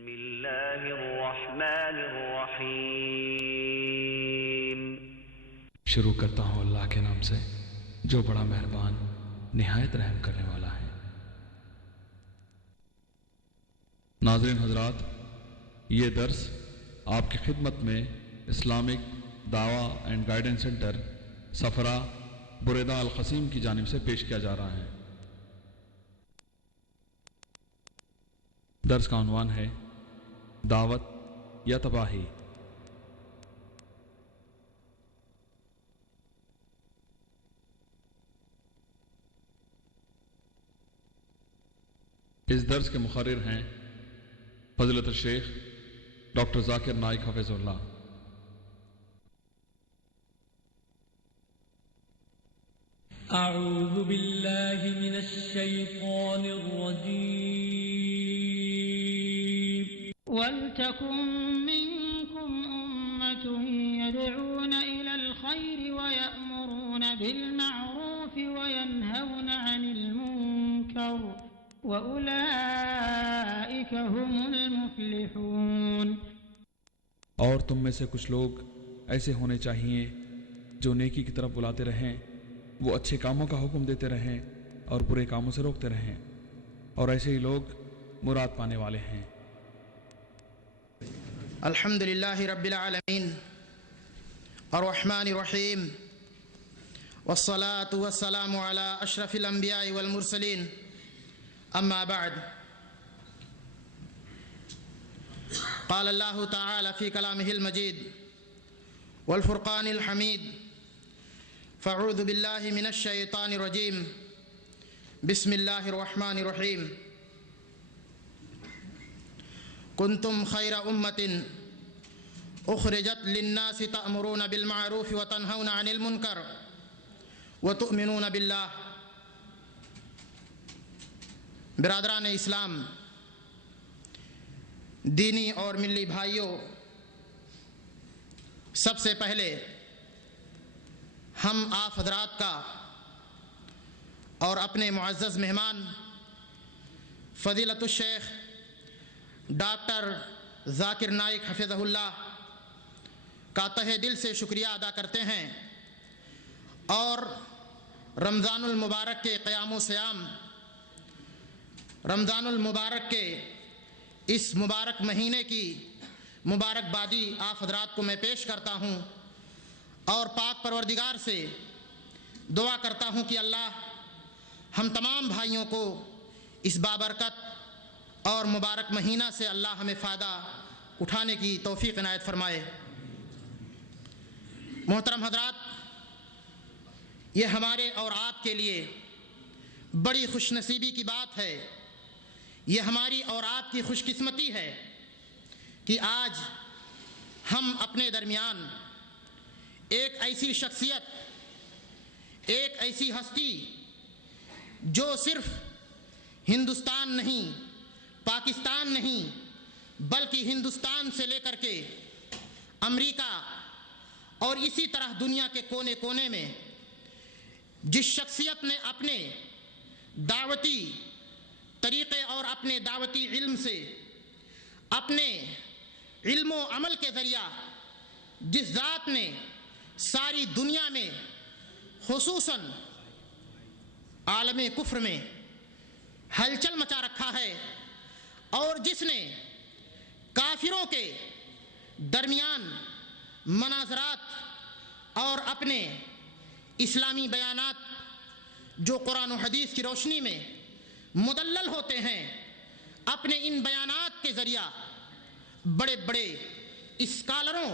بسم اللہ الرحمن الرحیم۔ شروع کرتا ہوں اللہ کے نام سے جو بڑا مہربان نہایت رحم کرنے والا ہے۔ ناظرین حضرات، یہ درس آپ کی خدمت میں اسلامک دعویٰ اینڈ گائیڈنس سینٹر سفرہ بریدہ القصیم کی جانب سے پیش کیا جا رہا ہے۔ درس کا عنوان ہے دعوت یا تباہی۔ اس درس کے مقرر ہیں فضیلت الشیخ ڈاکٹر ذاکر نائک حفظہ اللہ۔ اعوذ باللہ من الشیطان الرجیم۔ وَلْتَكُن مِّنكُمْ أُمَّةٌ يَدْعُونَ إِلَى الْخَيْرِ وَيَأْمُرُونَ بِالْمَعْرُوفِ وَيَنْهَوْنَ عَنِ الْمُنكَرِ وَأُولَئِكَ هُمُ الْمُفْلِحُونَ۔ اور تم میں سے کچھ لوگ ایسے ہونے چاہیے جو نیکی کی طرف بلاتے رہیں، وہ اچھے کاموں کا حکم دیتے رہیں اور برے کاموں سے روکتے رہیں، اور ایسے ہی لوگ مراد پانے والے ہیں۔ الحمد للہ رب العالمین الرحمن الرحیم والصلاة والسلام على اشرف الانبیاء والمرسلین، اما بعد، قال اللہ تعالی فی کلامہ المجید والفرقان الحمید، فاعوذ باللہ من الشیطان الرجیم، بسم اللہ الرحمن الرحیم۔ کنتم خیر امۃ اخرجت للناس تأمرون بالمعروف وتنہون عن المنکر وتؤمنون باللہ۔ برادران اسلام، دینی اور ملی بھائیوں، سب سے پہلے ہم آپ حضرات کا اور اپنے معزز مہمان فضیلت الشیخ ڈاکٹر ذاکر نائک حفظہ اللہ کا تہہ دل سے شکریہ ادا کرتے ہیں، اور رمضان المبارک کے قیام و صیام، رمضان المبارک کے اس مبارک مہینے کی مبارکبادی آپ حضرات کو میں پیش کرتا ہوں، اور پاک پروردگار سے دعا کرتا ہوں کہ اللہ ہم تمام بھائیوں کو اس بابرکت اور مبارک مہینہ سے اللہ ہمیں فائدہ اٹھانے کی توفیق عنایت فرمائے۔ محترم حضرات، یہ ہمارے اور آپ کے لیے بڑی خوش نصیبی کی بات ہے، یہ ہماری اور آپ کی خوش قسمتی ہے کہ آج ہم اپنے درمیان ایک ایسی شخصیت، ایک ایسی ہستی جو صرف ہندوستان نہیں، پاکستان نہیں، بلکہ ہندوستان سے لے کر کے امریکہ اور اسی طرح دنیا کے کونے کونے میں جس شخصیت نے اپنے دعوتی طریقے اور اپنے دعوتی علم سے، اپنے علم و عمل کے ذریعہ جس ذات نے ساری دنیا میں خصوصاً عالم کفر میں ہلچل مچا رکھا ہے، اور جس نے کافروں کے درمیان مناظرات اور اپنے اسلامی بیانات جو قرآن و حدیث کی روشنی میں مدلل ہوتے ہیں، اپنے ان بیانات کے ذریعہ بڑے بڑے اسکالروں،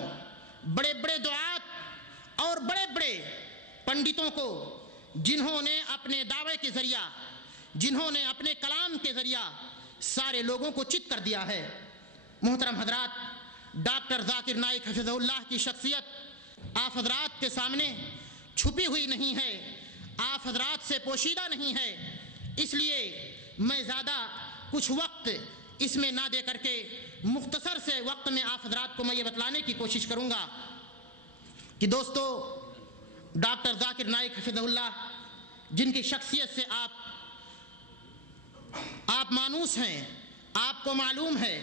بڑے بڑے دعات اور بڑے بڑے پنڈتوں کو، جنہوں نے اپنے دعوے کے ذریعہ، جنہوں نے اپنے کلام کے ذریعہ سارے لوگوں کو چت کر دیا ہے۔ محترم حضرات، ڈاکٹر ذاکر نائک حفظہ اللہ کی شخصیت آپ حضرات کے سامنے چھپی ہوئی نہیں ہے، آپ حضرات سے پوشیدہ نہیں ہے، اس لیے میں زیادہ کچھ وقت اس میں نہ دے کر کے مختصر سے وقت میں آپ حضرات کو میں یہ بتلانے کی کوشش کروں گا کہ دوستو، ڈاکٹر ذاکر نائک حفظہ اللہ جن کی شخصیت سے آپ مانوس ہیں، آپ کو معلوم ہے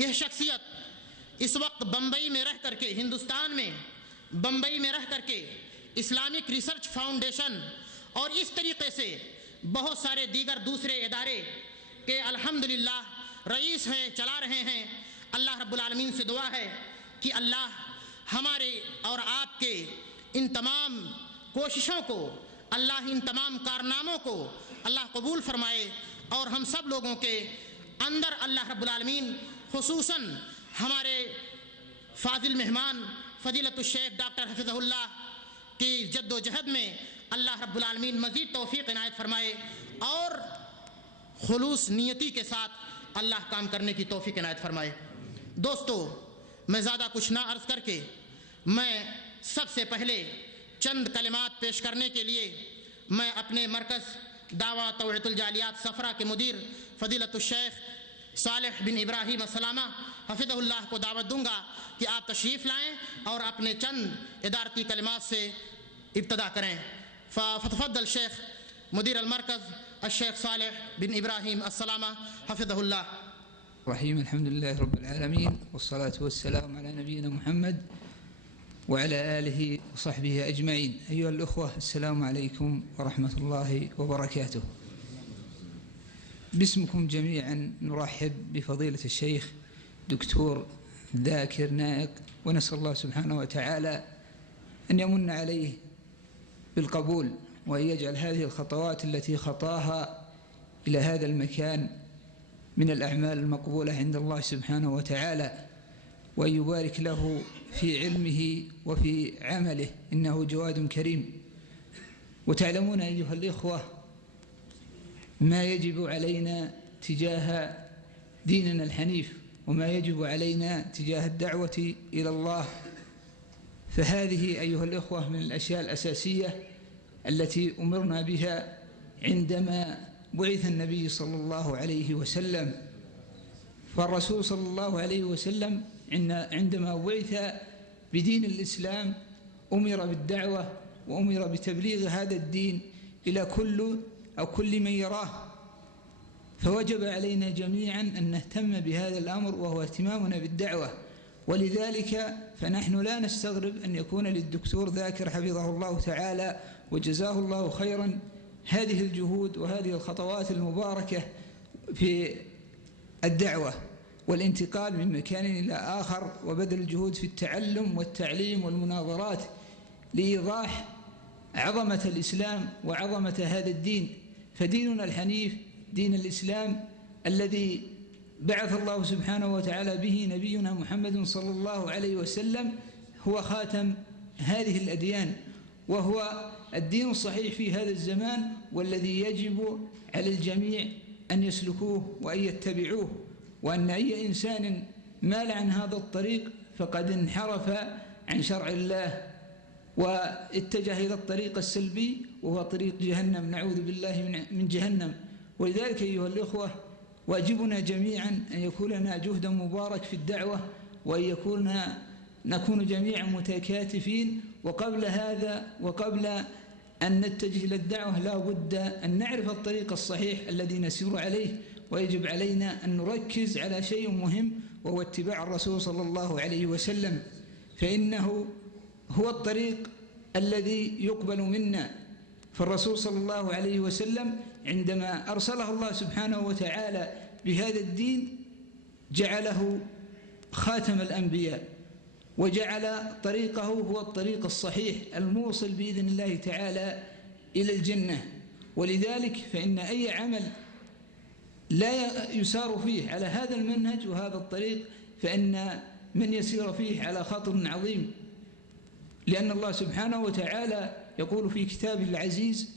یہ شخصیت اس وقت بمبئی میں رہ کر کے، ہندوستان میں بمبئی میں رہ کر کے اسلامک ریسرچ فاؤنڈیشن اور اس طریقے سے بہت سارے دیگر دوسرے ادارے کے الحمدللہ رئیس ہیں، چلا رہے ہیں۔ اللہ رب العالمین سے دعا ہے کہ اللہ ہمارے اور آپ کے ان تمام کوششوں کو، اللہ ان تمام کارناموں کو اللہ قبول فرمائے، اور ہم سب لوگوں کے اندر اللہ رب العالمین خصوصاً ہمارے فاضل مہمان فضیلت الشیخ ڈاکٹر حفظہ اللہ کی جد و جہد میں اللہ رب العالمین مزید توفیق عنایت فرمائے، اور خلوص نیتی کے ساتھ اللہ کام کرنے کی توفیق عنایت فرمائے۔ دوستو، میں زیادہ کچھ نہ عرض کر کے میں سب سے پہلے چند کلمات پیش کرنے کے لیے میں اپنے مرکز دعویٰ توعیۃ الجالیات صفرا کے مدیر فضیلت الشیخ صالح بن ابراہیم السلامہ حفظہ اللہ کو دعوت دوں گا کہ آپ تشریف لائیں اور اپنے چند ادارتی کلمات سے ابتدا کریں۔ فتفضل شیخ مدیر المرکز الشیخ صالح بن ابراہیم السلامہ حفظہ اللہ۔ الرحيم الحمد لله رب العالمين، والصلاة والسلام على نبينا محمد وعلى آله وصحبه أجمعين. أيها الأخوة، السلام عليكم ورحمة الله وبركاته. باسمكم جميعا نرحب بفضيلة الشيخ دكتور ذاكر نائق، ونسأل الله سبحانه وتعالى أن يمن عليه بالقبول، وأن يجعل هذه الخطوات التي خطاها إلى هذا المكان من الأعمال المقبولة عند الله سبحانه وتعالى، وأن يبارك له في علمه وفي عمله، إنه جواد كريم. وتعلمون أيها الإخوة ما يجب علينا تجاه ديننا الحنيف، وما يجب علينا تجاه الدعوة إلى الله. فهذه أيها الإخوة من الأشياء الأساسية التي أمرنا بها عندما بعث النبي صلى الله عليه وسلم. فالرسول صلى الله عليه وسلم عندما بعث بدين الإسلام أمر بالدعوة، وأمر بتبليغ هذا الدين إلى كل من يراه. فوجب علينا جميعا أن نهتم بهذا الأمر، وهو اهتمامنا بالدعوة. ولذلك فنحن لا نستغرب أن يكون للدكتور ذاكر حفظه الله تعالى وجزاه الله خيرا هذه الجهود وهذه الخطوات المباركة في الدعوة والانتقال من مكان إلى آخر، وبذل الجهود في التعلم والتعليم والمناظرات لإيضاح عظمة الإسلام وعظمة هذا الدين. فديننا الحنيف دين الإسلام الذي بعث الله سبحانه وتعالى به نبينا محمد صلى الله عليه وسلم هو خاتم هذه الأديان، وهو الدين الصحيح في هذا الزمان، والذي يجب على الجميع أن يسلكوه وأن يتبعوه. وأن أي إنسان مال عن هذا الطريق فقد انحرف عن شرع الله واتجه إلى الطريق السلبي، وهو طريق جهنم، نعوذ بالله من جهنم. ولذلك أيها الإخوة واجبنا جميعا أن يكون لنا جهد مبارك في الدعوة، وأن نكون جميعا متكاتفين. وقبل هذا وقبل أن نتجه إلى الدعوة لا بد أن نعرف الطريق الصحيح الذي نسير عليه، ويجب علينا أن نركز على شيء مهم، وهو اتباع الرسول صلى الله عليه وسلم، فإنه هو الطريق الذي يقبل منا. فالرسول صلى الله عليه وسلم عندما أرسله الله سبحانه وتعالى بهذا الدين جعله خاتم الأنبياء، وجعل طريقه هو الطريق الصحيح الموصل بإذن الله تعالى إلى الجنة. ولذلك فإن أي عمل لا يسار فيه على هذا المنهج وهذا الطريق فإن من يسير فيه على خطر عظيم، لأن الله سبحانه وتعالى يقول في كتابه العزيز: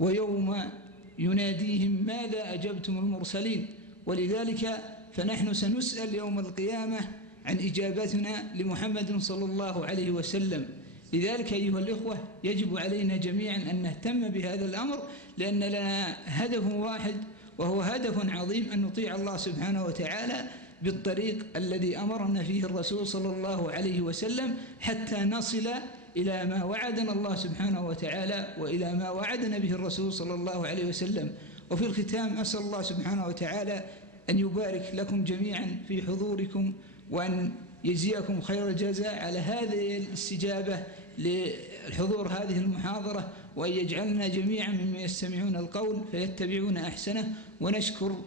ويوم يناديهم ماذا أجبتم المرسلين. ولذلك فنحن سنسأل يوم القيامة عن إجابتنا لمحمد صلى الله عليه وسلم. لذلك أيها الإخوة يجب علينا جميعا أن نهتم بهذا الأمر، لأن لنا هدف واحد، وهو هدف عظيم، أن نطيع الله سبحانه وتعالى بالطريق الذي أمرنا فيه الرسول صلى الله عليه وسلم، حتى نصل إلى ما وعدنا الله سبحانه وتعالى وإلى ما وعدنا به الرسول صلى الله عليه وسلم. وفي الختام أسأل الله سبحانه وتعالى أن يبارك لكم جميعا في حضوركم، وأن يجزيكم خير الجزاء على هذه الاستجابة للحضور هذه المحاضرة، وأن يجعلنا جميعا ممن يستمعون القول فيتبعون أحسنه. ونشكر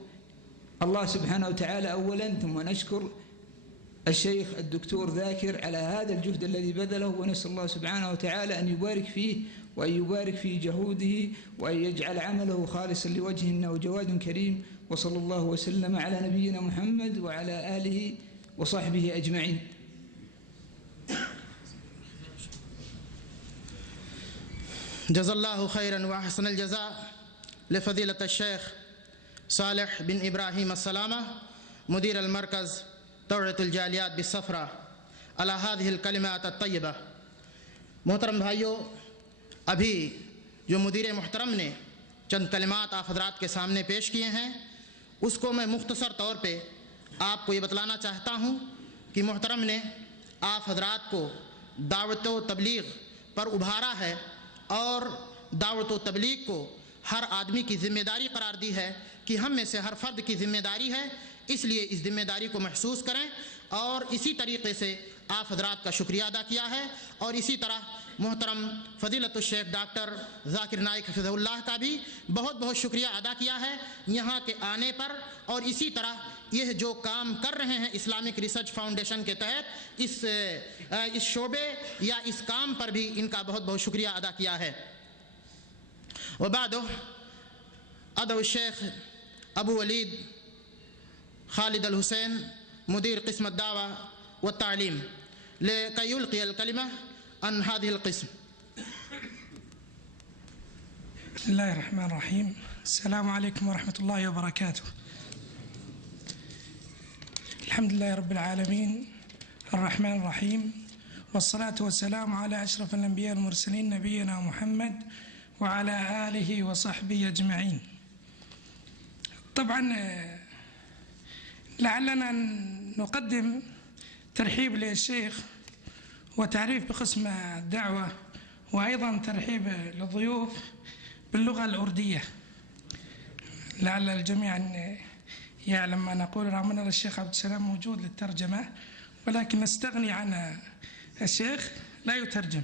الله سبحانه وتعالى أولا، ثم نشكر الشيخ الدكتور ذاكر على هذا الجهد الذي بذله، ونسأل الله سبحانه وتعالى أن يبارك فيه وأن يبارك في جهوده وأن يجعل عمله خالصا لوجهه، إنه جواد كريم. وصلى الله وسلم على نبينا محمد وعلى آله وصحبه أجمعين. جزا الله خيرا وأحسن الجزاء لفضيلة الشيخ صالح بن إبراهيم السلامة مدير المركز توعية الجاليات بالصفرة على هذه الكلمات الطيبة. محترم بھائیو، ابھی جو مدیر محترم نے چند کلمات آپ حضرات کے سامنے پیش کیے ہیں، اس کو میں مختصر طور پہ آپ کو یہ بتلانا چاہتا ہوں کہ محترم نے آپ حضرات کو دعوت و تبلیغ پر ابھارا ہے، اور دعوت و تبلیغ کو ہر آدمی کی ذمہ داری قرار دی ہے کہ ہم میں سے ہر فرد کی ذمہ داری ہے، اس لیے اس ذمہ داری کو محسوس کریں، اور اسی طریقے سے آپ حضرات کا شکریہ ادا کیا ہے۔ اور اسی طرح محترم فضیلت الشیخ ڈاکٹر ذاکر نائک حفظہ اللہ کا بھی بہت بہت شکریہ ادا کیا ہے یہاں کے آنے پر، اور اسی طرح یہ جو کام کر رہے ہیں اسلامک ریسرچ فاؤنڈیشن کے تحت اس شعبے یا اس کام پر بھی ان کا بہت بہت شکریہ ادا کیا ہے۔ وبعد ادعو الشیخ ابو ولید خالد الحسین مدیر قسم الدعوة والتعلیم لكي يلقي الكلمة عن هذه القسم. بسم الله الرحمن الرحيم. السلام عليكم ورحمة الله وبركاته. الحمد لله رب العالمين الرحمن الرحيم، والصلاة والسلام على أشرف الأنبياء المرسلين نبينا محمد وعلى آله وصحبه أجمعين. طبعا لعلنا نقدم ترحيب للشيخ وتعريف بقسم الدعوة، وأيضا ترحيب للضيوف باللغة الأردية. لعل الجميع يعلم ما نقول، رغم أن الشيخ عبد السلام موجود للترجمة، ولكن نستغني عن الشيخ لا يترجم.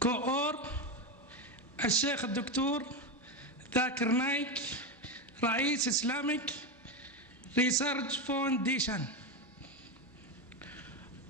كور الشيخ الدكتور ذاكر نايك رئيس إسلامك ريسيرش فاونديشن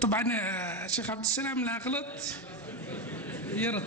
طبعا الشيخ عبد السلام لا غلط يرد.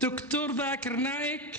دكتور ذاكر نايك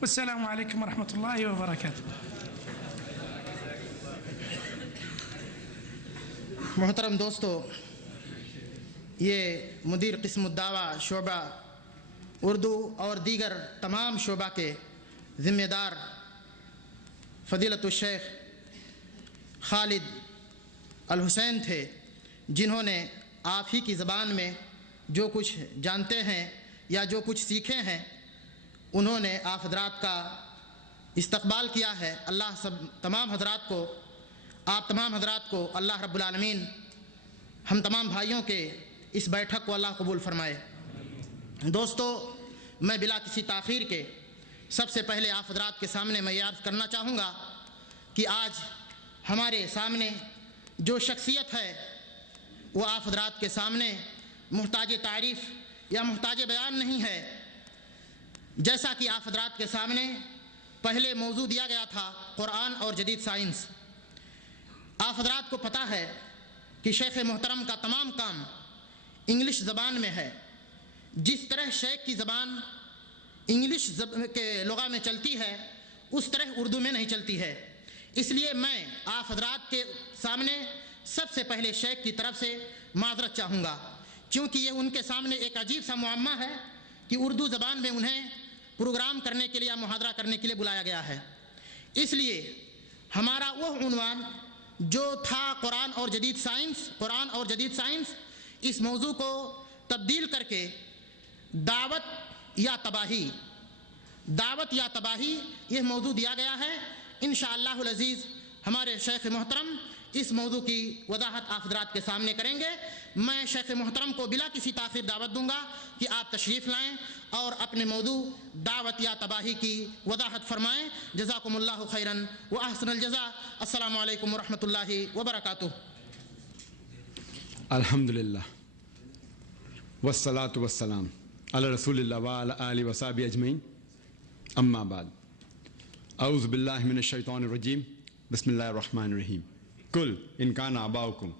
والسلام عليكم ورحمة الله وبركاته. محترم دوستو، یہ مدیر قسم الدعوہ شعبہ اردو اور دیگر تمام شعبہ کے ذمہ دار فضیلت الشیخ خالد الحسین تھے، جنہوں نے آپ ہی کی زبان میں جو کچھ جانتے ہیں یا جو کچھ سیکھے ہیں انہوں نے آپ حضرات کا استقبال کیا ہے. اللہ تمام حضرات کو اللہ رب العالمین ہم تمام بھائیوں کے اس بیٹھک کو اللہ قبول فرمائے. دوستو، میں بلا کسی تاخیر کے سب سے پہلے آپ حضرات کے سامنے میں یہ عرض کرنا چاہوں گا کہ آج ہمارے سامنے جو شخصیت ہے وہ آپ حضرات کے سامنے محتاج تعریف یا محتاج بیان نہیں ہے. جیسا کہ آپ حضرات کے سامنے پہلے موضوع دیا گیا تھا قرآن اور جدید سائنس، آپ حضرات کو پتہ ہے کہ شیخ محترم کا تمام کام انگلش زبان میں ہے، جس طرح شیخ کی زبان انگلش کے لغہ میں چلتی ہے اس طرح اردو میں نہیں چلتی ہے۔ اس لیے میں آپ حضرات کے سامنے سب سے پہلے شیخ کی طرف سے معذرت چاہوں گا، کیونکہ یہ ان کے سامنے ایک عجیب سا معمہ ہے کہ اردو زبان میں انہیں پروگرام کرنے کے لیے یا محاضرہ کرنے کے لیے بلایا گیا ہے۔ اس لیے ہمارا وہ عنوان جو تھا قرآن اور جدید سائنس، اس موضوع کو تبدیل کر کے دعوت یا تباہی یہ موضوع دیا گیا ہے۔ انشاءاللہ العزیز ہمارے شیخ محترم اس موضوع کی وضاحت آپ حضرات کے سامنے کریں گے۔ میں شیخ محترم کو بلا کسی تاخیر دعوت دوں گا کہ آپ تشریف لائیں اور اپنے موضوع دعوت یا تباہی کی وضاحت فرمائیں۔ جزاکم اللہ خیراً و احسن الجزاء۔ السلام علیکم ورحمۃ اللہ وبرکاتہ۔ الحمدللہ والصلاة والسلام علی رسول اللہ وعلی آلہ وصحبہ اجمعین، اما بعد، اعوذ باللہ من الشیطان الرجیم، بسم اللہ الرحمن الرحیم۔ قل ان کان آباؤکم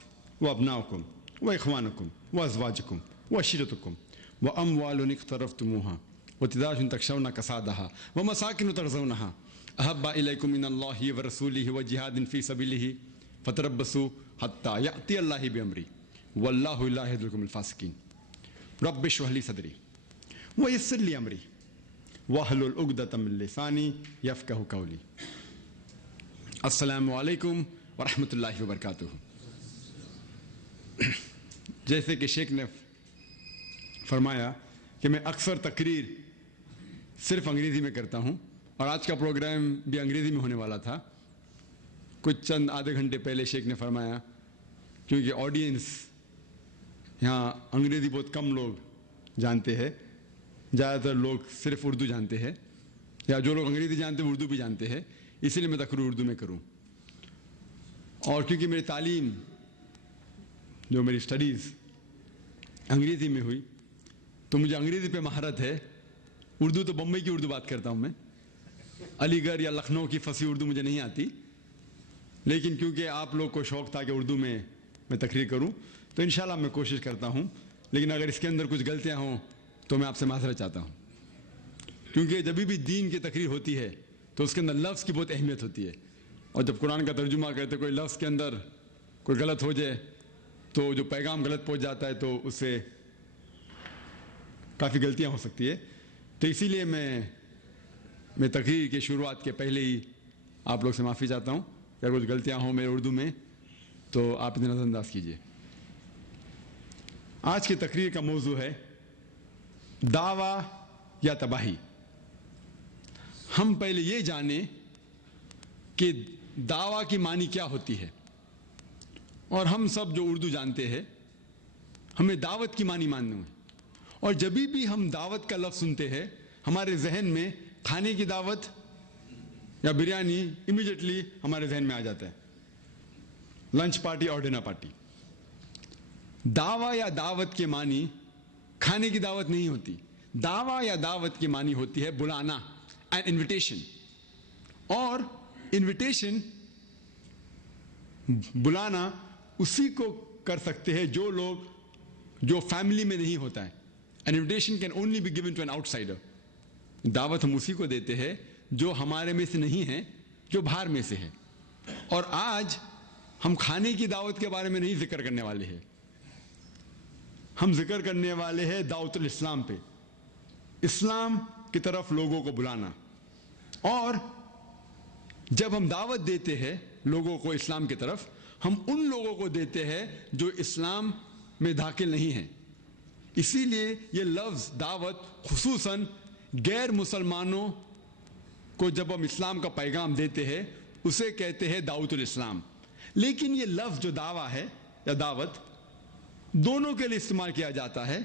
وابناؤکم واخوانکم وازواجکم وعشیرتکم واموال اقترفتموها وتجارة تخشون کسادها ومساکن ترضونها احب الیکم من اللہ ورسولہ وجہاد فی سبیلہ فتربصوا حتی یأتی اللہ بامرہ واللہ لا یہدی القوم الفاسقین۔ رب اشرح لی صدری ویسر لی امری واحلل عقدۃ من لسانی یفقہوا قولی۔ السلام علیکم ورحمۃ اللہ وبرکاتہ۔ جیسے کہ شیخ نے فرمایا کہ میں اکثر تقریر صرف انگریزی میں کرتا ہوں، اور آج کا پروگرام بھی انگریزی میں ہونے والا تھا۔ کچھ چند آدھے گھنٹے پہلے شیخ نے فرمایا کیونکہ آڈینس یہاں انگریزی بہت کم لوگ جانتے ہیں، زیادہ تر لوگ صرف اردو جانتے ہیں، یا جو لوگ انگریزی جانتے ہیں اردو بھی جانتے ہیں، اسی لیے میں تقریر اردو میں کروں۔ اور کیونکہ میری تعلیم جو میری سٹڈیز انگریزی میں ہوئی تو مجھے انگریزی پہ مہارت ہے۔ اردو تو بمبئی کی اردو بات کرتا ہوں میں، علی گڑھ یا لکھنؤ کی فصیح اردو مجھے نہیں آتی، لیکن کیونکہ آپ لوگ کو شوق تھا کہ اردو میں تقریر کروں تو انشاءاللہ میں کوشش کرتا ہوں، لیکن اگر اس کے اندر کچھ غلطیاں ہوں تو میں آپ سے معذرت چاہتا ہوں، کیونکہ جب بھی دین کی تقریر ہوتی ہے تو اس کے اندر لفظ کی بہت اہمیت ہوتی ہے، اور جب قرآن کا ترجمہ کرتے کوئی لفظ کے اندر کوئی غلط ہو جائے تو جو پیغام غلط پہنچ جاتا ہے تو اس سے کافی غلطیاں ہو سکتی ہے۔ تو اسی لیے میں تقریر کی شروعات کے پہلے ہی آپ لوگ سے معافی چاہتا ہوں کہ اگر کچھ غلطیاں ہوں میرے اردو میں تو آپ انہیں نظر انداز کیجیے۔ آج کی تقریر کا موضوع ہے دعویٰ یا تباہی۔ ہم پہلے یہ جانیں کہ دعویٰ کی معنی کیا ہوتی ہے، اور ہم سب جو اردو جانتے ہیں ہمیں دعوت کی معنی ماننا ہے، اور جب بھی ہم دعوت کا لفظ سنتے ہیں ہمارے ذہن میں کھانے کی دعوت یا بریانی امیڈیٹلی ہمارے ذہن میں آ جاتا ہے، لنچ پارٹی اور ڈنر پارٹی۔ دعویٰ یا دعوت کے معنی کھانے کی دعوت نہیں ہوتی، دعویٰ یا دعوت کی معنی ہوتی ہے بلانا، an invitation، اور انویٹیشن بلانا اسی کو کر سکتے ہیں جو فیملی میں نہیں ہوتا ہے۔ an invitation can only be given to an outsider۔ دعوت ہم اسی کو دیتے ہیں جو ہمارے میں سے نہیں ہے، جو باہر میں سے ہے۔ اور آج ہم کھانے کی دعوت کے بارے میں نہیں ذکر کرنے والے ہیں، ہم ذکر کرنے والے ہیں دعوت الاسلام پہ، اسلام کی طرف لوگوں کو بلانا۔ اور جب ہم دعوت دیتے ہیں لوگوں کو اسلام کی طرف، ہم ان لوگوں کو دیتے ہیں جو اسلام میں داخل نہیں ہیں۔ اسی لیے یہ لفظ دعوت خصوصاً غیر مسلمانوں کو جب ہم اسلام کا پیغام دیتے ہیں اسے کہتے ہیں دعوت الاسلام۔ لیکن یہ لفظ جو دعویٰ ہے یا دعوت دونوں کے لیے استعمال کیا جاتا ہے،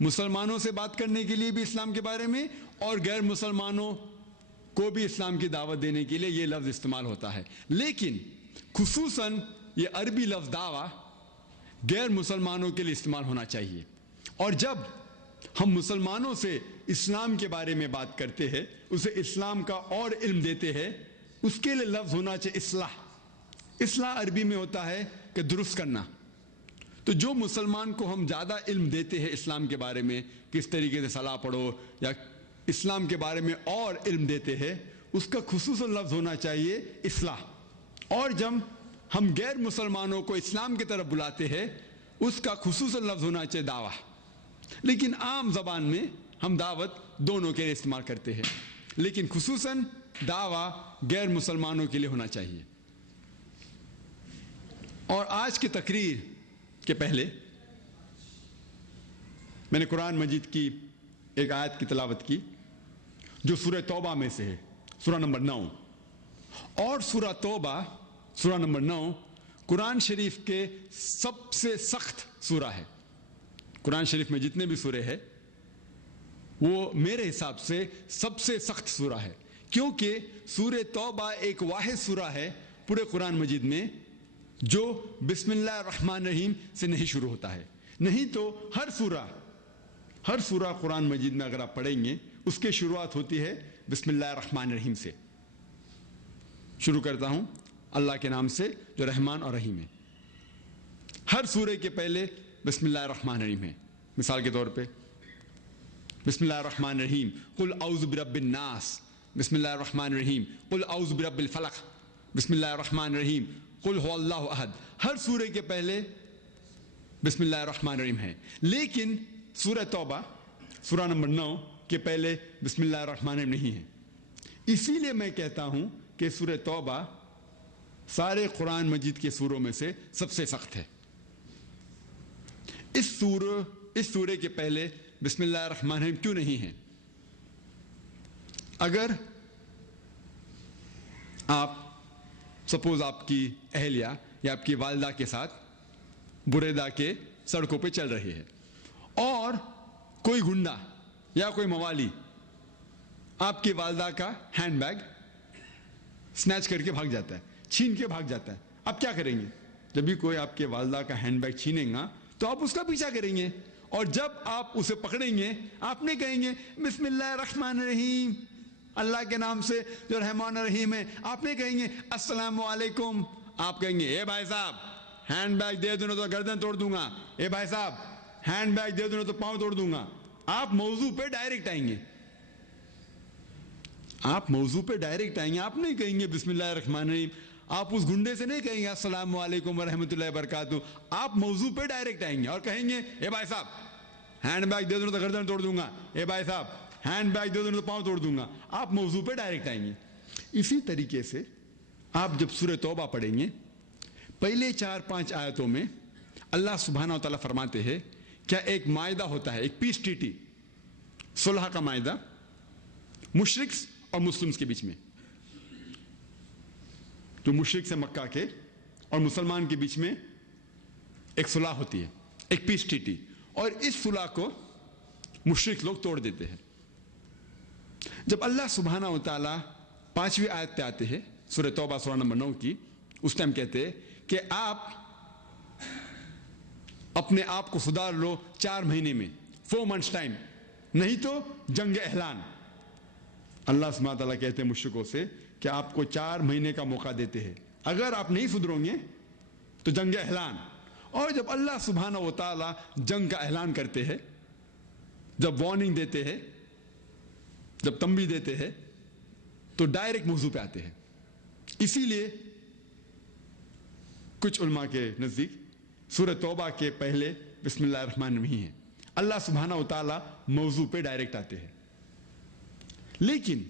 مسلمانوں سے بات کرنے کے لیے بھی اسلام کے بارے میں، اور غیر مسلمانوں کو بھی اسلام کی دعوت دینے کے لیے یہ لفظ استعمال ہوتا ہے۔ لیکن خصوصاً یہ عربی لفظ دعویٰ غیر مسلمانوں کے لیے استعمال ہونا چاہیے، اور جب ہم مسلمانوں سے اسلام کے بارے میں بات کرتے ہیں، اسے اسلام کا اور علم دیتے ہیں، اس کے لیے لفظ ہونا چاہیے اصلاح۔ اصلاح عربی میں ہوتا ہے کہ درست کرنا۔ تو تو جو مسلمان کو ہم زیادہ علم دیتے ہیں اسلام کے بارے میں، کس طریقے سے صلاح پڑھو یا اسلام کے بارے میں اور علم دیتے ہیں، اس کا خصوصاً لفظ ہونا چاہیے اصلاح. اور جب ہم غیر مسلمانوں کو اسلام کی طرف بلاتے ہیں اس کا خصوصاً لفظ ہونا چاہیے دعویٰ. لیکن عام زبان میں ہم دعوت دونوں کے لیے استعمال کرتے ہیں، لیکن خصوصاً دعویٰ غیر مسلمانوں کے لیے ہونا چاہیے. اور آج کی تقریر کے پہلے میں نے قرآن مجید کی ایک آیت کی تلاوت کی جو سورہ توبہ میں سے ہے، سورہ نمبر 9. اور سورہ توبہ سورہ نمبر 9 قرآن شریف کے سب سے سخت سورہ ہے. قرآن شریف میں جتنے بھی سورے ہیں وہ میرے حساب سے سب سے سخت سورہ ہے، کیونکہ سورہ توبہ ایک واحد سورہ ہے پورے قرآن مجید میں جو بسم اللہ الرحمن الرحیم سے نہیں شروع ہوتا ہے. نہیں تو ہر سورہ قرآن مجید میں اگر آپ پڑھیں گے اس کی شروعات ہوتی ہے بسم اللہ الرحمن الرحیم سے. شروع کرتا ہوں اللہ کے نام سے جو رحمان اور رحیم ہے. ہر سورے کے پہلے بسم اللہ الرحمن الرحیم ہے. مثال کے طور پہ بسم اللہ الرحمن الرحیم قل اعوذ برب الناس، بسم اللہ الرحمن الرحیم قل اعوذ برب الفلق، بسم اللہ الرحمن الرحیم قل هو اللہ احد. ہر سورے کے پہلے بسم اللہ الرحمن الرحیم ہے. لیکن سورہ توبہ سورہ نمبر 9 کے پہلے بسم اللہ الرحمن الرحیم نہیں ہے. اسی لیے میں کہتا ہوں کہ سورہ توبہ سارے قرآن مجید کے سوروں میں سے سب سے سخت ہے. اس سورے کے پہلے بسم اللہ الرحمن الرحیم کیوں نہیں ہے؟ اگر آپ سپوز آپ کی اہلیہ یا آپ کی والدہ کے ساتھ بریدہ کے سڑکوں پہ چل رہے ہیں اور کوئی گنڈا یا کوئی موالی آپ کی والدہ کا ہینڈ بیگ سنیچ کر کے بھاگ جاتا ہے، چھین کے بھاگ جاتا ہے، آپ کیا کریں گے؟ جب بھی کوئی آپ کے والدہ کا ہینڈ بیگ چھینیں گا تو آپ اس کا پیچھا کریں گے، اور جب آپ اسے پکڑیں گے آپ نے کہیں گے بسم اللہ الرحمن الرحیم، اللہ کے نام سے جو رحمان الرحیم ہے. آپ نے کہیں گے السلام علیکم، آپ کہیں گے اے بھائی صاحب ہینڈ بیگ دے دو تو گردن توڑ دوں گا، اے بھائی صاحب ہینڈ بیگ دے دو تو پاؤں توڑ دوں گا. آپ موضوع پہ ڈائریکٹ آئیں گے، آپ نہیں کہیں گے بسم اللہ الرحمن الرحیم. آپ اس گنڈے سے نہیں کہیں گے السلام علیکم ورحمۃ اللہ وبرکاتہ، آپ موضوع پہ ڈائریکٹ آئیں گے اور کہیں گے اے بھائی صاحب ہینڈ بیگ دے دو تو گردن توڑ دوں گا، اے بھائی صاحب ہینڈ بیگ دے دو تو پاؤں توڑ دوں گا. آپ موضوع پہ ڈائریکٹ آئیں گے. اسی طریقے سے آپ جب سورہ توبہ پڑھیں گے پہلے 4-5 آیتوں میں اللہ سبحانہ و تعالیٰ فرماتے ہیں کیا ایک معاہدہ ہوتا ہے، ایک پیس ٹریٹی، صلح کا معاہدہ مشرک اور مسلمز کے بیچ میں، جو مشرک سے مکہ کے اور مسلمان کے بیچ میں ایک صلح ہوتی ہے، ایک پیس ٹریٹی، اور اس صلح کو مشرک لوگ توڑ دیتے ہیں. جب اللہ سبحانہ و تعالیٰ 5ویں آیت پہ آتے ہیں سورہ توبہ سورہ نمبر 9 کی، اس ٹائم کہتے ہیں کہ آپ اپنے آپ کو سدھار لو 4 مہینے میں، 4 months ٹائم، نہیں تو جنگ اعلان. اللہ سبحانہ تعالیٰ کہتے ہیں مشرکوں سے کہ آپ کو 4 مہینے کا موقع دیتے ہیں، اگر آپ نہیں سدھرو گے تو جنگ اعلان. اور جب اللہ سبحانہ و تعالیٰ جنگ کا اعلان کرتے ہیں، جب وارننگ دیتے ہیں، جب تنبیہ دیتے ہیں، تو ڈائریکٹ موضوع پہ آتے ہیں. اسی لیے کچھ علماء کے نزدیک سورہ توبہ کے پہلے بسم اللہ الرحمن الرحیم ہے. اللہ سبحانہ و تعالیٰ موضوع پہ ڈائریکٹ آتے ہیں. لیکن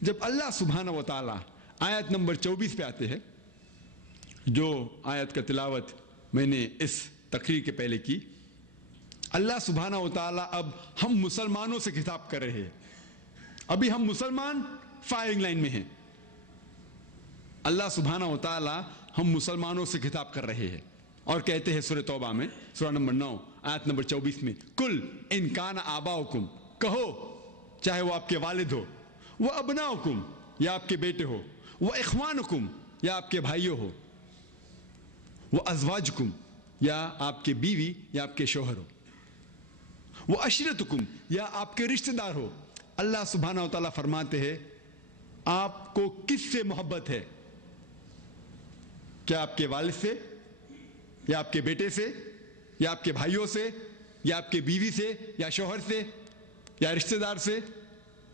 جب اللہ سبحانہ و تعالیٰ آیت نمبر 24 پہ آتے ہیں، جو آیت کا تلاوت میں نے اس تقریر کے پہلے کی، اللہ سبحانہ و تعالیٰ اب ہم مسلمانوں سے خطاب کر رہے ہیں. ابھی ہم مسلمان فائرنگ لائن میں ہیں. اللہ سبحانہ و تعالیٰ ہم مسلمانوں سے خطاب کر رہے ہیں اور کہتے ہیں سورہ توبہ میں سورہ نمبر 9 آیت نمبر 24 میں کل ان کان آباؤکم، کہو چاہے وہ آپ کے والد ہو، وہ ابناؤکم یا آپ کے بیٹے ہو، وہ اخوانکم یا آپ کے بھائیوں ہو، وہ ازواجکم یا آپ کے بیوی یا آپ کے شوہر ہو، وہ عشیرتکم یا آپ کے رشتہ دار ہو. اللہ سبحانہ و تعالیٰ فرماتے ہیں آپ کو کس سے محبت ہے؟ کیا آپ کے والد سے یا آپ کے بیٹے سے یا آپ کے بھائیوں سے یا آپ کے بیوی سے یا شوہر سے یا رشتہ دار سے.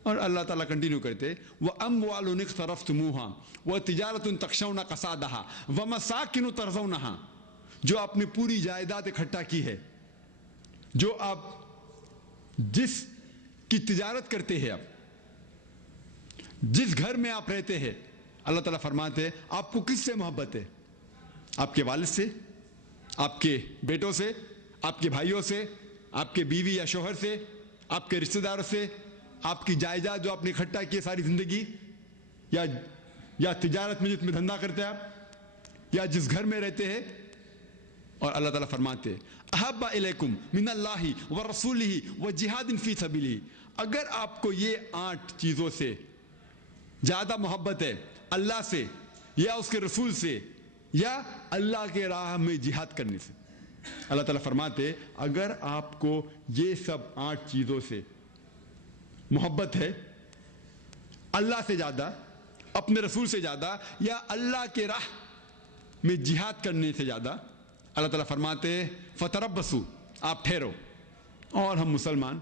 اور اللہ تعالیٰ کنٹینیو کرتے وَأَمْوَالٌ اقْتَرَفْتُمُوهَا وَتِجَارَةٌ تَخْشَوْنَ كَسَادَهَا وَمَسَاكِنُ تَرْضَوْنَهَا. جو اپنی پوری جائیداد اکٹھا کی ہے, جو آپ جس کی تجارت کرتے ہیں, آپ جس گھر میں آپ رہتے ہیں, اللہ تعالیٰ فرماتے ہیں آپ کو کس سے محبت ہے؟ آپ کے والد سے, آپ کے بیٹوں سے, آپ کے بھائیوں سے, آپ کے بیوی یا شوہر سے, آپ کے رشتہ داروں سے, آپ کی جائیداد جو آپ نے اکٹھا کی ساری زندگی, یا تجارت میں جس میں دھندا کرتے ہیں آپ, یا جس گھر میں رہتے ہیں. اور اللہ تعالیٰ فرماتے احب الیکم من اللہ ورسولہ وجہاد فی سبیلہ. اگر آپ کو یہ 8 چیزوں سے زیادہ محبت ہے, اللہ سے یا اس کے رسول سے یا اللہ کے راہ میں جہاد کرنے سے, اللہ تعالیٰ فرماتے اگر آپ کو یہ سب 8 چیزوں سے محبت ہے, اللہ سے زیادہ, اپنے رسول سے زیادہ, یا اللہ کے راہ میں جہاد کرنے سے زیادہ, اللہ تعالیٰ فرماتے فتربصوا, آپ ٹھہرو. اور ہم مسلمان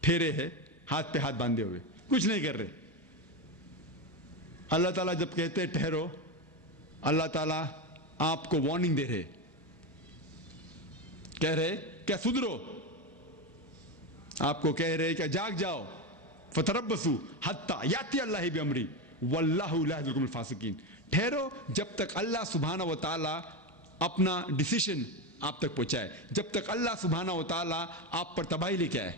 ٹھہرے ہیں ہاتھ پہ ہاتھ باندھے ہوئے, کچھ نہیں کر رہے. اللہ تعالیٰ جب کہتے ٹھہرو, اللہ تعالیٰ آپ کو وارننگ دے رہے, کہہ رہے کیا سدھرو, آپ کو کہہ رہے کہ جاگ جاؤ. فتربصوا حتی یاتی اللہ بامری واللہ لا یہدی القوم الفاسقین. ٹھہرو جب تک اللہ سبحانہ و تعالیٰ اپنا ڈیسیشن آپ تک پہنچائے, جب تک اللہ سبحانہ و تعالیٰ آپ پر تباہی لے کے آئے.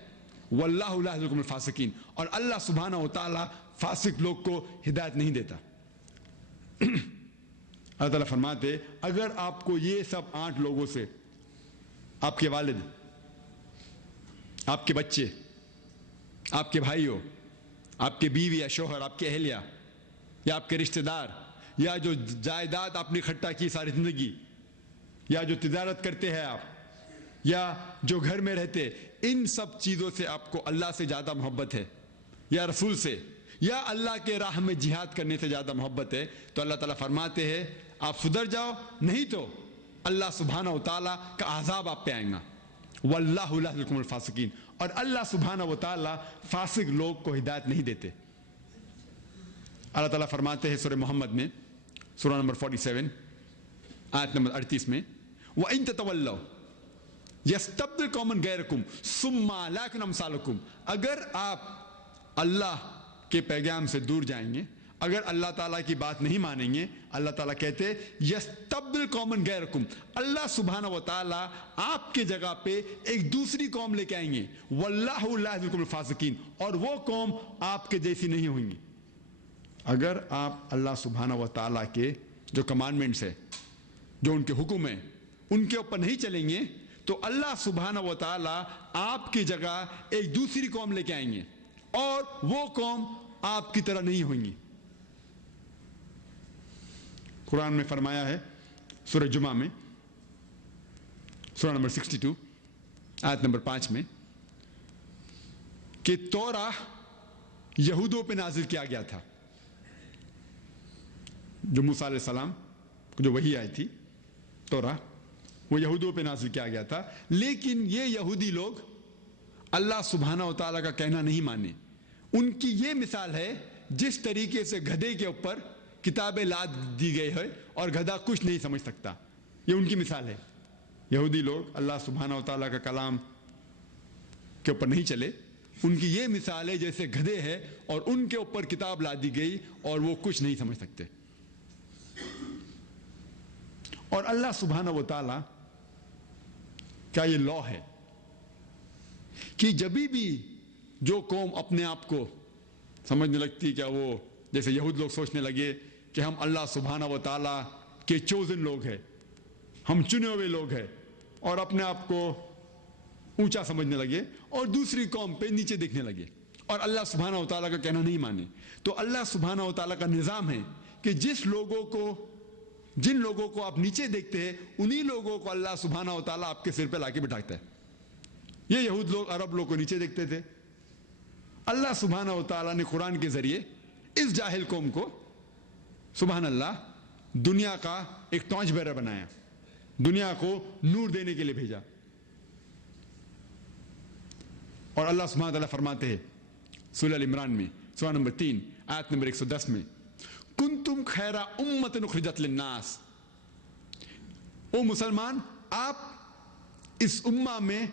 واللہ لا یہدی القوم الفاسقین. اور اللہ سبحانہ و تعالیٰ فاسق لوگ کو ہدایت نہیں دیتا. اللہ تعالیٰ فرماتے اگر آپ کو یہ سب 8 لوگوں سے, آپ کے والد, آپ کے بچے, آپ کے بھائیوں, آپ کے بیوی یا شوہر, آپ کے اہلیہ یا آپ کے رشتہ دار, یا جو جائیداد آپ نے اکٹھا کی ساری زندگی, یا جو تجارت کرتے ہیں آپ, یا جو گھر میں رہتے, ان سب چیزوں سے آپ کو اللہ سے زیادہ محبت ہے, یا رسول سے, یا اللہ کے راہ میں جہاد کرنے سے زیادہ محبت ہے, تو اللہ تعالیٰ فرماتے ہیں آپ سدھر جاؤ, نہیں تو اللہ سبحانہ و تعالیٰ کا عذاب آپ پہ آئے گا. واللہ لا یہدی القوم الفاسقین. اور اللہ سبحانہ و تعالیٰ فاسق لوگ کو ہدایت نہیں دیتے. اللہ تعالیٰ فرماتے ہیں سورہ محمد میں, سورہ نمبر 47 آیت نمبر 38 میں وَإِن تَتَوَلَّوْا يَسْتَبْدِلْ قَوْمًا غَيْرَكُمْ ثُمَّ لَا يَكُونُوا أَمْثَالَكُمْ. اگر آپ اللہ کے پیغام سے دور جائیں گے, اگر اللہ تعالیٰ کی بات نہیں مانیں گے, اللہ تعالیٰ کہتے یستبدل قومن غیرکم, اللہ سبحانہ و تعالیٰ آپ کے جگہ پہ ایک دوسری قوم لے کے آئیں گے. واللہ لا یہدی القوم الفاسقین. اور وہ قوم آپ کے جیسی نہیں ہوئیں گی. اگر آپ اللہ سبحانہ و تعالیٰ کے جو کمانڈمنٹس ہے, جو ان کے حکم ہیں, ان کے اوپر نہیں چلیں گے, تو اللہ سبحانہ و تعالیٰ آپ کی جگہ ایک دوسری قوم لے کے آئیں گے, اور وہ قوم آپ کی طرح نہیں ہوئیں گی. قرآن میں فرمایا ہے سورہ جمعہ میں, سورہ نمبر 62 آیت نمبر 5 میں, کہ توراہ یہودوں پہ نازل کیا گیا تھا. جو موسیٰ علیہ السلام جو وحی آئی تھی توراہ, وہ یہودوں پہ نازل کیا گیا تھا. لیکن یہ یہودی لوگ اللہ سبحانہ و تعالیٰ کا کہنا نہیں مانے. ان کی یہ مثال ہے جس طریقے سے گدھے کے اوپر کتابیں لاد دی گئی ہے اور گدھا کچھ نہیں سمجھ سکتا. یہ ان کی مثال ہے. یہودی لوگ اللہ سبحانہ و تعالیٰ کا کلام کے اوپر نہیں چلے. ان کی یہ مثال ہے جیسے گدھے ہے اور ان کے اوپر کتاب لا دی گئی اور وہ کچھ نہیں سمجھ سکتے. اور اللہ سبحانہ و تعالیٰ کا یہ لا ہے کہ جبھی بھی جو قوم اپنے آپ کو سمجھنے لگتی, کیا وہ جیسے یہود لوگ سوچنے لگے کہ ہم اللہ سبحانہ و تعالیٰ کے چوزن لوگ ہیں, ہم چنے ہوئے لوگ ہیں, اور اپنے آپ کو اونچا سمجھنے لگے اور دوسری قوم پہ نیچے دیکھنے لگے اور اللہ سبحانہ و تعالیٰ کا کہنا نہیں مانے, تو اللہ سبحانہ و تعالیٰ کا نظام ہے کہ جن لوگوں کو آپ نیچے دیکھتے ہیں, انہی لوگوں کو اللہ سبحانہ و تعالیٰ آپ کے سر پہ لا کے بٹھاتا ہے. یہ یہود لوگ عرب لوگ کو نیچے دیکھتے تھے. اللہ سبحانہ و تعالیٰ نے قرآن کے ذریعے اس جاہل قوم کو سبحان اللہ دنیا کا ایک ٹارچ بیرر بنایا, دنیا کو نور دینے کے لیے بھیجا. اور اللہ سبحانہ وتعالیٰ فرماتے ہیں سورہ ال عمران میں سورہ نمبر 3 آیت نمبر 110 میں کنتم خیر امۃ اخرجت للناس، او مسلمان آپ اس امہ میں،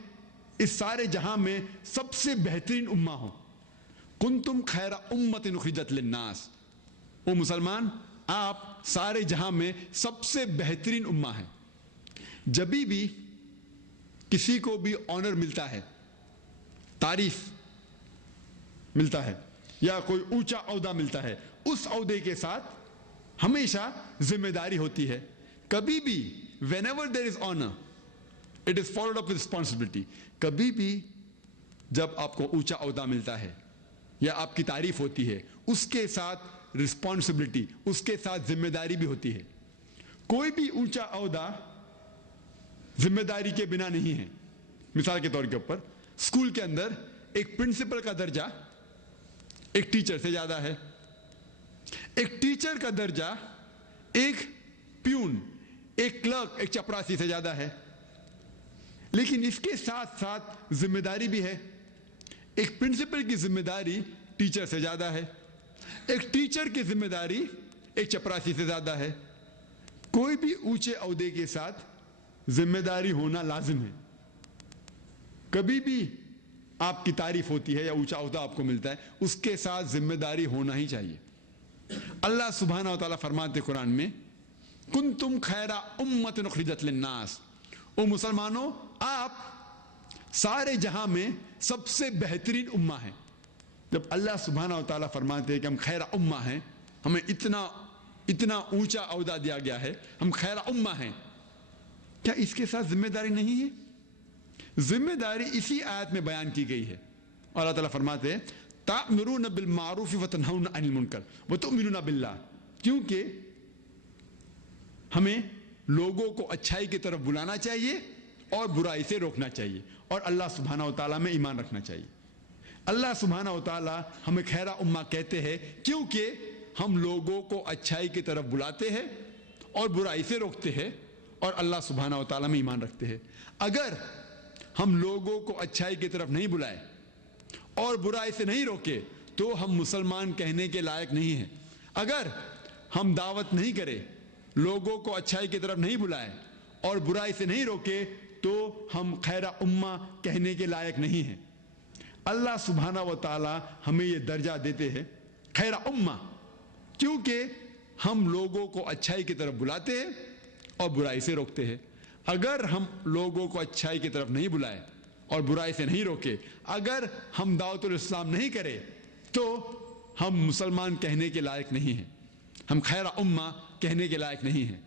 اس سارے جہاں میں سب سے بہترین امہ ہو. کنتم خیر امۃ اخرجت للناس، او مسلمان آپ سارے جہاں میں سب سے بہترین امہ ہیں. جبھی بھی کسی کو بھی آنر ملتا ہے، تعریف ملتا ہے یا کوئی اونچا عہدہ ملتا ہے، اس عہدے کے ساتھ ہمیشہ ذمہ داری ہوتی ہے. کبھی بھی whenever there is honor it is followed up with responsibility. کبھی بھی جب آپ کو اونچا عہدہ ملتا ہے یا آپ کی تعریف ہوتی ہے، اس کے ساتھ رسپانسبلٹی، اس کے ساتھ ذمہ داری بھی ہوتی ہے. کوئی بھی اونچا عہدہ ذمہ داری کے بنا نہیں ہے. مثال کے طور کے اوپر اسکول کے اندر ایک پرنسپل کا درجہ ایک ٹیچر سے زیادہ ہے، ایک ٹیچر کا درجہ ایک پیون، ایک کلرک، ایک چپراسی سے زیادہ ہے. لیکن اس کے ساتھ ساتھ ذمہ داری بھی ہے. ایک پرنسپل کی ذمہ داری ٹیچر سے زیادہ ہے، ایک ٹیچر کی ذمہ داری ایک چپراسی سے زیادہ ہے. کوئی بھی اونچے عہدے کے ساتھ ذمہ داری ہونا لازم ہے. کبھی بھی آپ کی تعریف ہوتی ہے یا اونچا عہدہ آپ کو ملتا ہے، اس کے ساتھ ذمہ داری ہونا ہی چاہیے. اللہ سبحانہ و تعالیٰ فرماتے قرآن میں کنتم خیر امۃ اخرجت للناس، او مسلمانوں آپ سارے جہاں میں سب سے بہترین امہ ہیں. جب اللہ سبحانہ و تعالیٰ فرماتے ہیں کہ ہم خیر امہ ہیں، ہمیں اتنا اونچا عہدہ دیا گیا ہے، ہم خیر امہ ہیں، کیا اس کے ساتھ ذمہ داری نہیں ہے؟ ذمہ داری اسی آیت میں بیان کی گئی ہے. اور اللہ تعالیٰ فرماتے ہیں تأمرون بالمعروف وتنہون عن المنکر وتؤمنون باللہ، کیونکہ ہمیں لوگوں کو اچھائی کی طرف بلانا چاہیے اور برائی سے روکنا چاہیے اور اللہ سبحانہ و تعالیٰ میں ایمان رکھنا چاہیے. اللہ سبحانہ و تعالیٰ ہمیں خیر امہ کہتے ہیں کیونکہ ہم لوگوں کو اچھائی کی طرف بلاتے ہیں اور برائی سے روکتے ہیں اور اللہ سبحانہ و تعالیٰ میں ایمان رکھتے ہیں. اگر ہم لوگوں کو اچھائی کی طرف نہیں بلائے اور برائی سے نہیں روکے تو ہم مسلمان کہنے کے لائق نہیں ہیں. اگر ہم دعوت نہیں کرے، لوگوں کو اچھائی کی طرف نہیں بلائے اور برائی سے نہیں روکے تو ہم خیر امہ کہنے کے لائق نہیں ہیں. اللہ سبحانہ و تعالی ہمیں یہ درجہ دیتے ہیں خیر امہ کیونکہ ہم لوگوں کو اچھائی کی طرف بلاتے ہیں اور برائی سے روکتے ہیں. اگر ہم لوگوں کو اچھائی کی طرف نہیں بلائے اور برائی سے نہیں روکے، اگر ہم دعوت الاسلام نہیں کرے تو ہم مسلمان کہنے کے لائق نہیں ہیں، ہم خیر امہ کہنے کے لائق نہیں ہیں.